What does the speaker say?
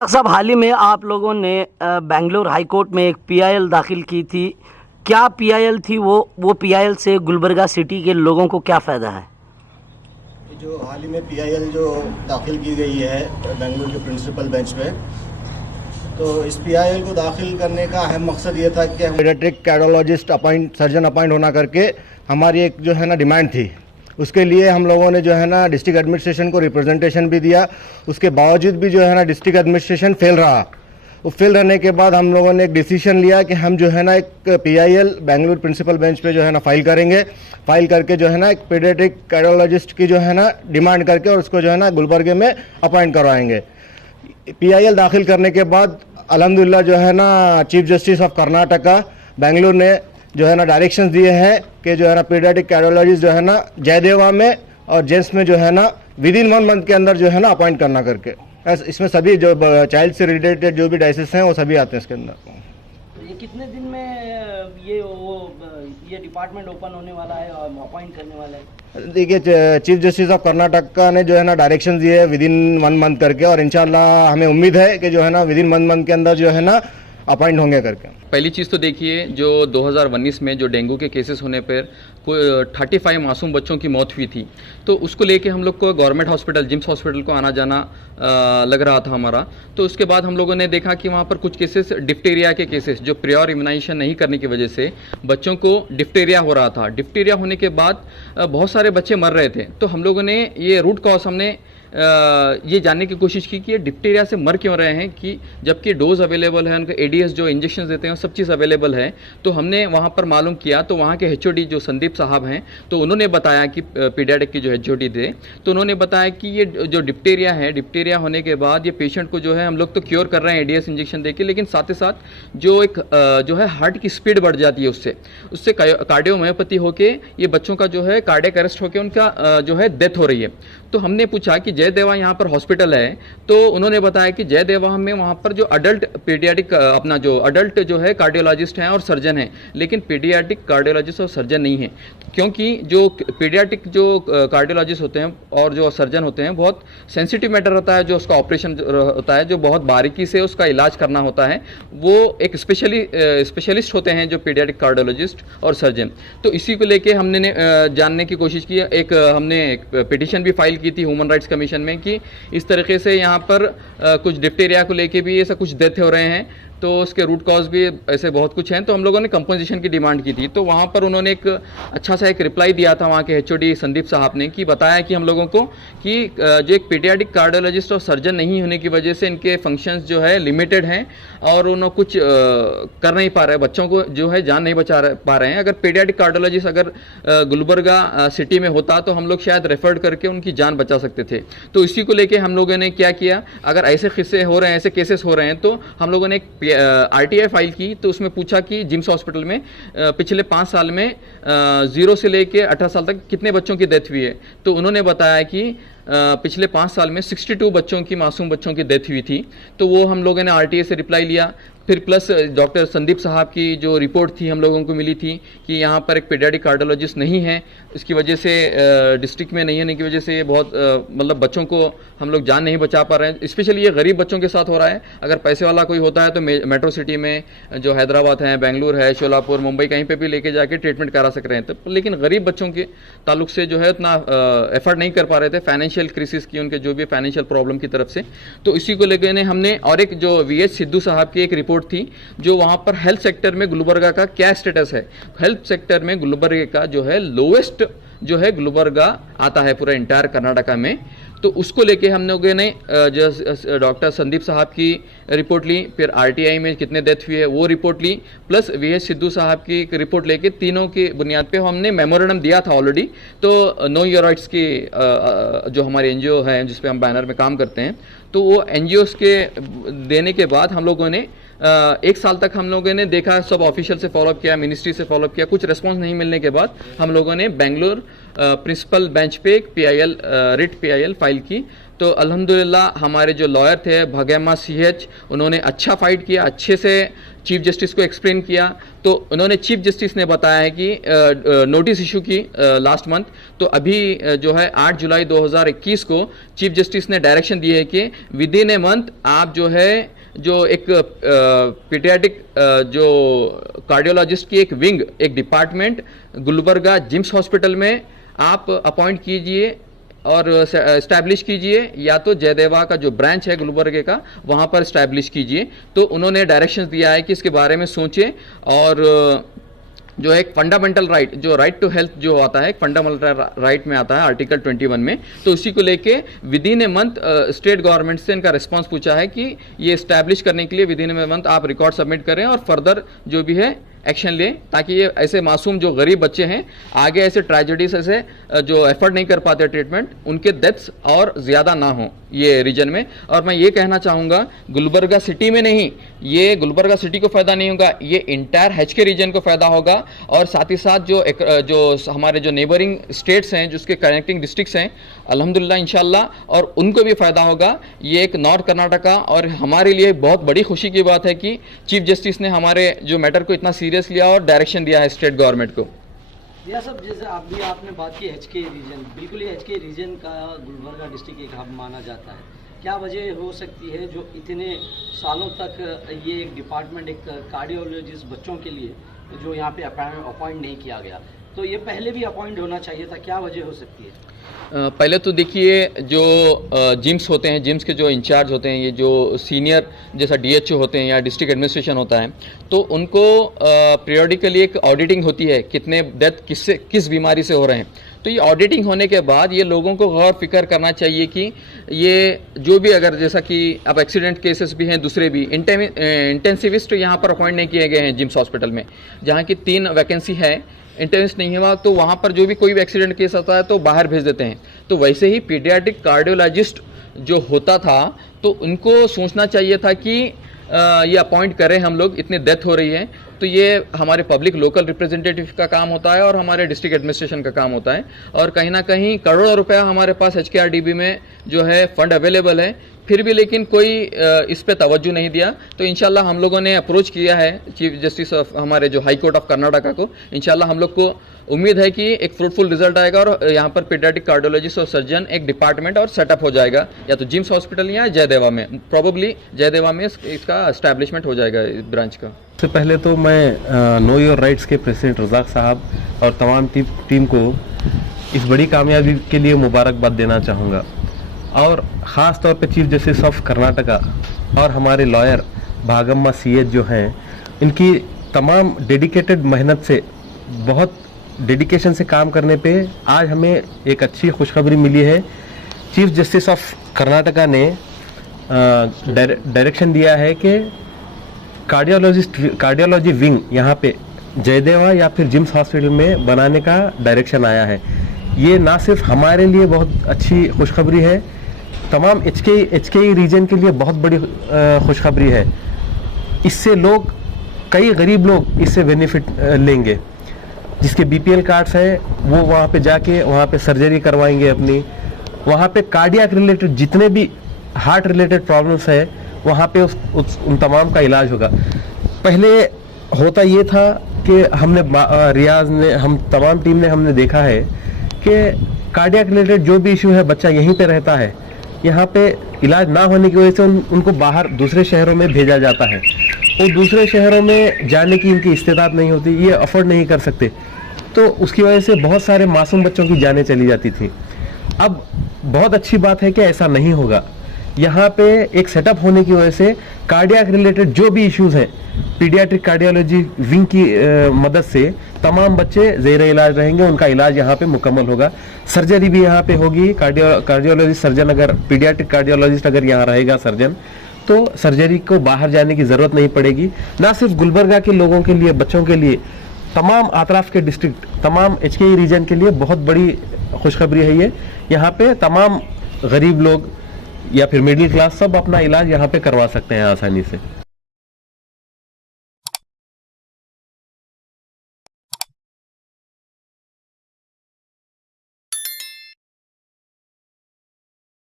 साहब, हाल ही में आप लोगों ने बेंगलुरु हाई कोर्ट में एक पीआईएल दाखिल की थी। क्या पीआईएल थी वो पीआईएल से गुलबर्गा सिटी के लोगों को क्या फ़ायदा है? जो हाल ही में पीआईएल जो दाखिल की गई है बेंगलुरु के प्रिंसिपल बेंच पे, तो इस पीआईएल को दाखिल करने का अहम मकसद ये था कि पीडियाट्रिक कार्डियोलॉजिस्ट सर्जन अपॉइंट होना करके हमारी एक जो है ना डिमांड थी। उसके लिए हम लोगों ने जो है ना डिस्ट्रिक्ट एडमिनिस्ट्रेशन को रिप्रेजेंटेशन भी दिया। उसके बावजूद भी जो है ना डिस्ट्रिक्ट एडमिनिस्ट्रेशन फेल रहा। वो फेल रहने के बाद हम लोगों ने एक डिसीजन लिया कि हम जो है ना एक पीआईएल बेंगलुरु प्रिंसिपल बेंच पे जो है ना फाइल करेंगे। फाइल करके जो है ना एक पीडियाट्रिक कार्डियोलॉजिस्ट की जो है ना डिमांड करके और उसको जो है ना गुलबर्गे में अपॉइंट करवाएंगे। पीआईएल दाखिल करने के बाद अल्हम्दुलिल्लाह जो है ना chief justice of Karnataka Bengaluru ने जो है ना डायरेक्शंस दिए हैं कि जो है ना पीडियाट्रिक कार्डियोलॉजिस्ट जो है ना जयदेवा में और जेम्स में जो है ना विद इन 1 मंथ के अंदर जो है ना अपॉइंट करना करके। इसमें सभी जो चाइल्ड से रिलेटेड जो भी डायसिस हैं वो सभी आते हैं इसके अंदर। ये कितने दिन में ये डिपार्टमेंट ओपन होने वाला है और अपॉइंट करने वाला है? देखिए, चीफ जस्टिस ऑफ कर्नाटका ने जो है ना डायरेक्शन दिए है विद इन 1 मंथ करके, और इंशाल्लाह हमें उम्मीद है कि जो है ना विद इन 1 मंथ के अंदर जो है ना अपॉइंट होंगे करके। पहली चीज़ तो देखिए, जो 2019 में जो डेंगू के केसेस होने पर 35 मासूम बच्चों की मौत हुई थी, तो उसको लेके हम लोग को गवर्नमेंट हॉस्पिटल जिम्स हॉस्पिटल को आना जाना लग रहा था हमारा। तो उसके बाद हम लोगों ने देखा कि वहाँ पर कुछ केसेस डिप्टेरिया के केसेस जो प्रियोर इम्यूनाइजेशन नहीं करने की वजह से बच्चों को डिप्टेरिया हो रहा था। डिप्टेरिया होने के बाद बहुत सारे बच्चे मर रहे थे। तो हम लोगों ने ये रूट कॉज हमने ये जानने की कोशिश की कि ये डिप्टेरिया से मर क्यों रहे हैं, कि जबकि डोज अवेलेबल है, उनके एडीएस जो इंजेक्शन देते हैं सब चीज़ अवेलेबल है। तो हमने वहाँ पर मालूम किया, तो वहाँ के एचओडी जो संदीप साहब हैं, तो उन्होंने बताया कि पीडियाट्रिक के जो एचओडी थे, तो उन्होंने बताया कि ये जो डिप्टेरिया है, डिप्टेरिया होने के बाद ये पेशेंट को जो है हम लोग तो क्योर कर रहे हैं एडीएस इंजेक्शन देके, लेकिन साथ ही साथ जो है हार्ट की स्पीड बढ़ जाती है, उससे कार्डियोमायोपैथी होके ये बच्चों का जो है कार्डियक अरेस्ट होकर उनका जो है डेथ हो रही है। तो हमने पूछा कि जयदेवा यहाँ पर हॉस्पिटल है, तो उन्होंने बताया कि जयदेवा में वहाँ पर जो अडल्ट पीडियाट्रिक अपना जो अडल्ट जो है कार्डियोलॉजिस्ट हैं और सर्जन हैं, लेकिन पीडियाट्रिक कार्डियोलॉजिस्ट और सर्जन नहीं है, क्योंकि जो पीडियाट्रिक जो कार्डियोलॉजिस्ट होते हैं और जो सर्जन होते हैं बहुत सेंसिटिव मैटर होता है, जो उसका ऑपरेशन होता है, जो बहुत बारीकी से उसका इलाज करना होता है, वो एक स्पेशलिस्ट होते हैं जो पीडियाट्रिक कार्डियोलॉजिस्ट और सर्जन। तो इसी को लेके हमने जानने की कोशिश की। हमने एक पिटिशन भी फाइल की थी ह्यूमन राइट्स कमीशन में कि इस तरीके से यहाँ पर कुछ डिप्टेरिया को लेके भी ऐसा कुछ डेथ हो रहे हैं, तो उसके रूट कॉज भी ऐसे बहुत कुछ हैं। तो हम लोगों ने कंपोजिशन की डिमांड की थी। तो वहाँ पर उन्होंने एक अच्छा सा एक रिप्लाई दिया था वहाँ के एचओडी संदीप साहब ने, कि बताया कि हम लोगों को कि जो एक पीडियाट्रिक कार्डियोलॉजिस्ट और सर्जन नहीं होने की वजह से इनके फंक्शंस जो है लिमिटेड हैं और उन्होंने कुछ कर नहीं पा रहे, बच्चों को जो है जान नहीं पा रहे हैं। अगर पीडियाट्रिक कार्डियोलॉजिस्ट अगर गुलबर्गा सिटी में होता तो हम लोग शायद रेफर करके उनकी जान बचा सकते थे। तो इसी को लेके हम लोगों ने क्या किया, अगर ऐसे किस्से हो रहे हैं, ऐसे केसेस हो रहे हैं, तो हम लोगों ने एक आरटीआई फाइल की। तो उसमें पूछा कि जिम्स हॉस्पिटल में पिछले 5 साल में 0 से लेके 18 साल तक कितने बच्चों की डेथ हुई है। तो उन्होंने बताया कि पिछले 5 साल में 62 बच्चों की, मासूम बच्चों की डेथ हुई थी। तो वो हम लोगों ने आरटीआई से रिप्लाई लिया। फिर प्लस डॉक्टर संदीप साहब की जो रिपोर्ट थी हम लोगों को मिली थी कि यहाँ पर एक पीडियाट्रिक कार्डियोलॉजिस्ट नहीं है, इसकी वजह से डिस्ट्रिक्ट में नहीं होने की वजह से ये बहुत मतलब बच्चों को हम लोग जान नहीं बचा पा रहे हैं। स्पेशली ये गरीब बच्चों के साथ हो रहा है। अगर पैसे वाला कोई होता है तो मेट्रो सिटी में जो हैदराबाद है, बेंगलुरु है, शोलापुर, मुंबई, कहीं पर भी लेके जाके ट्रीटमेंट करा सक रहे हैं। तो लेकिन गरीब बच्चों के ताल्लुक से जो है उतना एफर्ट नहीं कर पा रहे थे, फाइनेंशियल क्राइसिस की, उनके जो भी फाइनेंशियल प्रॉब्लम की तरफ से। तो इसी को लेकर हमने और एक जो वीएच सिद्धू साहब की एक रिपोर्ट थी, जो वहां पर हेल्थ सेक्टर में गुलबर्गा का क्या स्टेटस है। हेल्थ सेक्टर में गुलबर्गा का जो है लोवेस्ट जो है गुलबर्गा आता है पूरा इंटायर कर्नाटका में। तो उसको लेके हम लोगों ने जो डॉक्टर संदीप साहब की रिपोर्ट ली, फिर आरटीआई में कितने डेथ हुई है वो रिपोर्ट ली, प्लस वीएच सिद्धू साहब की रिपोर्ट लेके तीनों की बुनियाद पे हमने मेमोरेंडम दिया था ऑलरेडी। तो नो योर राइट्स की जो हमारी एनजीओ है जिस पे हम बैनर में काम करते हैं, तो वो एनजीओस के देने के बाद हम लोगों ने 1 साल तक हम लोगों ने देखा, सब ऑफिशियल से फॉलोअप किया, मिनिस्ट्री से फॉलोअप किया, कुछ रिस्पॉन्स नहीं मिलने के बाद हम लोगों ने बेंगलुरु प्रिंसिपल बेंच पे एक PIL रिट PIL फाइल की। तो अल्हम्दुलिल्लाह हमारे जो लॉयर थे भाग्यम्मा CH, उन्होंने अच्छा फाइट किया, अच्छे से चीफ जस्टिस को एक्सप्लेन किया। तो उन्होंने चीफ जस्टिस ने बताया है कि नोटिस इशू की लास्ट मंथ। तो अभी जो है 8 जुलाई 2021 को चीफ जस्टिस ने डायरेक्शन दी है कि विद इन ए मंथ आप जो है जो एक पीडियाट्रिक जो कार्डियोलॉजिस्ट की एक विंग, एक डिपार्टमेंट गुलबर्गा जिम्स हॉस्पिटल में आप अपॉइंट कीजिए और इस्टेब्लिश कीजिए, या तो जयदेवा का जो ब्रांच है गुलबर्गे का वहाँ पर इस्टेब्लिश कीजिए। तो उन्होंने डायरेक्शंस दिया है कि इसके बारे में सोचें, और जो एक फंडामेंटल राइट, जो राइट टू हेल्थ जो आता है, एक फंडामेंटल राइट में आता है आर्टिकल 21 में। तो उसी को लेके with in a month state government से इनका रिस्पांस पूछा है कि ये इस्टेब्लिश करने के लिए विद इन ए मंथ आप रिकॉर्ड सबमिट करें और फर्दर जो भी है एक्शन लें, ताकि ये ऐसे मासूम जो गरीब बच्चे हैं आगे ऐसे ट्रेजेडीज ऐसे जो एफर्ट नहीं कर पाते ट्रीटमेंट, उनके डेथ्स और ज़्यादा ना हो ये रीजन में। और मैं ये कहना चाहूँगा गुलबर्गा सिटी में नहीं, ये गुलबर्गा सिटी को फ़ायदा नहीं होगा, ये इंटायर HK रीजन को फ़ायदा होगा। और साथ ही साथ जो हमारे जो नेबरिंग स्टेट्स हैं, जिसके कनेक्टिंग डिस्ट्रिक्ट्स हैं, अल्हम्दुलिल्लाह इंशाल्लाह और उनको भी फ़ायदा होगा। ये एक नॉर्थ कर्नाटका और हमारे लिए बहुत बड़ी खुशी की बात है कि चीफ जस्टिस ने हमारे जो मैटर को इतना सीरियस लिया और डायरेक्शन दिया है स्टेट गवर्नमेंट को। यह सब जैसे आपने बात की HK रीजन, बिल्कुल ही HK रीजन का गुलबर्गा डिस्ट्रिक्ट एक हब माना जाता है। क्या वजह हो सकती है जो इतने सालों तक ये एक डिपार्टमेंट, एक कार्डियोलॉजिस्ट बच्चों के लिए जो यहाँ पे अपॉइंट नहीं किया गया? तो ये पहले भी अपॉइंट होना चाहिए था, क्या वजह हो सकती है? पहले तो देखिए जो जिम्स होते हैं, जिम्स के जो इंचार्ज होते हैं, ये जो सीनियर जैसा DHO होते हैं या डिस्ट्रिक्ट एडमिनिस्ट्रेशन होता है, तो उनको पीरियडिकली एक ऑडिटिंग होती है कितने डेथ किस बीमारी से हो रहे हैं। तो ये ऑडिटिंग होने के बाद ये लोगों को गौर फिक्र करना चाहिए कि ये जो भी अगर जैसा कि अब एक्सीडेंट केसेस भी हैं, दूसरे भी इंटेंसिविस्ट यहाँ पर अपॉइंट नहीं किए गए हैं जिम्स हॉस्पिटल में, जहाँ की 3 वैकेंसी है, इंटेंसिविस्ट नहीं हुआ, तो वहाँ पर जो भी कोई भी एक्सीडेंट केस आता है तो बाहर भेज देते हैं। तो वैसे ही पीडियाट्रिक कार्डियोलॉजिस्ट जो होता था, तो उनको सोचना चाहिए था कि ये अपॉइंट करें हम लोग, इतनी डेथ हो रही है। तो ये हमारे पब्लिक लोकल रिप्रेजेंटेटिव का काम होता है और हमारे डिस्ट्रिक्ट एडमिनिस्ट्रेशन का काम होता है। और कहीं ना कहीं करोड़ों रुपया हमारे पास HKRDB में जो है फंड अवेलेबल है, फिर भी लेकिन कोई इस पे तवज्जो नहीं दिया। तो इंशाल्लाह हम लोगों ने अप्रोच किया है चीफ जस्टिस ऑफ हमारे जो हाई कोर्ट ऑफ कर्नाटका को। इंशाल्लाह हम लोग को उम्मीद है कि एक फ्रूटफुल रिजल्ट आएगा और यहाँ पर पीडियाट्रिक कार्डियोलॉजिस्ट और सर्जन एक डिपार्टमेंट और सेटअप हो जाएगा, या तो जिम्स हॉस्पिटल या जयदेवा में, प्रोबेबली जयदेवा में इसका एस्टैब्लिशमेंट हो जाएगा इस ब्रांच का। सबसे पहले तो मैं नो योर राइट्स के प्रेसिडेंट रज़ाक साहब और तमाम टीम को इस बड़ी कामयाबी के लिए मुबारकबाद देना चाहूँगा, और ख़ास तौर पे चीफ जस्टिस ऑफ कर्नाटका और हमारे लॉयर भाग्यम्मा CH जो हैं, इनकी तमाम डेडिकेटेड मेहनत से, बहुत डेडिकेशन से काम करने पे आज हमें एक अच्छी खुशखबरी मिली है। चीफ जस्टिस ऑफ कर्नाटका ने डायरेक्शन दिया है कि कार्डियोलॉजी विंग यहाँ पे जयदेवा या फिर जिम्स हॉस्पिटल में बनाने का डायरेक्शन आया है। ये ना सिर्फ हमारे लिए बहुत अच्छी खुशखबरी है, तमाम HK रीजन के लिए बहुत बड़ी खुशखबरी है। इससे लोग, कई गरीब लोग इससे बेनिफिट लेंगे। जिसके BPL कार्ड्स हैं वो वहाँ पे जाके वहाँ पे सर्जरी करवाएंगे अपनी, वहाँ पे कार्डियक रिलेटेड जितने भी हार्ट रिलेटेड प्रॉब्लम्स है वहाँ पे उन तमाम का इलाज होगा। पहले होता ये था कि हमने रियाज ने, हम तमाम टीम ने हमने देखा है कि कार्डियक रिलेटेड जो भी इशू है बच्चा यहीं पे रहता है, यहाँ पे इलाज ना होने की वजह से उनको बाहर दूसरे शहरों में भेजा जाता है। और दूसरे शहरों में जाने की इनकी इस्तेताद नहीं होती, ये अफोर्ड नहीं कर सकते, तो उसकी वजह से बहुत सारे मासूम बच्चों की जानें चली जाती थी। अब बहुत अच्छी बात है कि ऐसा नहीं होगा। यहाँ पे एक सेटअप होने की वजह से कार्डियक रिलेटेड जो भी इश्यूज हैं, पीडियाट्रिक कार्डियोलॉजी विंग की मदद से तमाम बच्चे ज़ेर इलाज रहेंगे, उनका इलाज यहाँ पे मुकम्मल होगा। सर्जरी भी यहाँ पे होगी। कार्डियोलॉजिस्ट सर्जन, अगर पीडियाट्रिक कार्डियोलॉजिस्ट अगर यहाँ रहेगा सर्जन, तो सर्जरी को बाहर जाने की ज़रूरत नहीं पड़ेगी। ना सिर्फ गुलबर्गा के लोगों के लिए, बच्चों के लिए, तमाम आतराफ के डिस्ट्रिक्ट, तमाम HK रीजन के लिए बहुत बड़ी खुशखबरी है ये। यहाँ पे तमाम गरीब लोग या फिर मिडिल क्लास सब अपना इलाज यहाँ पे करवा सकते हैं आसानी से।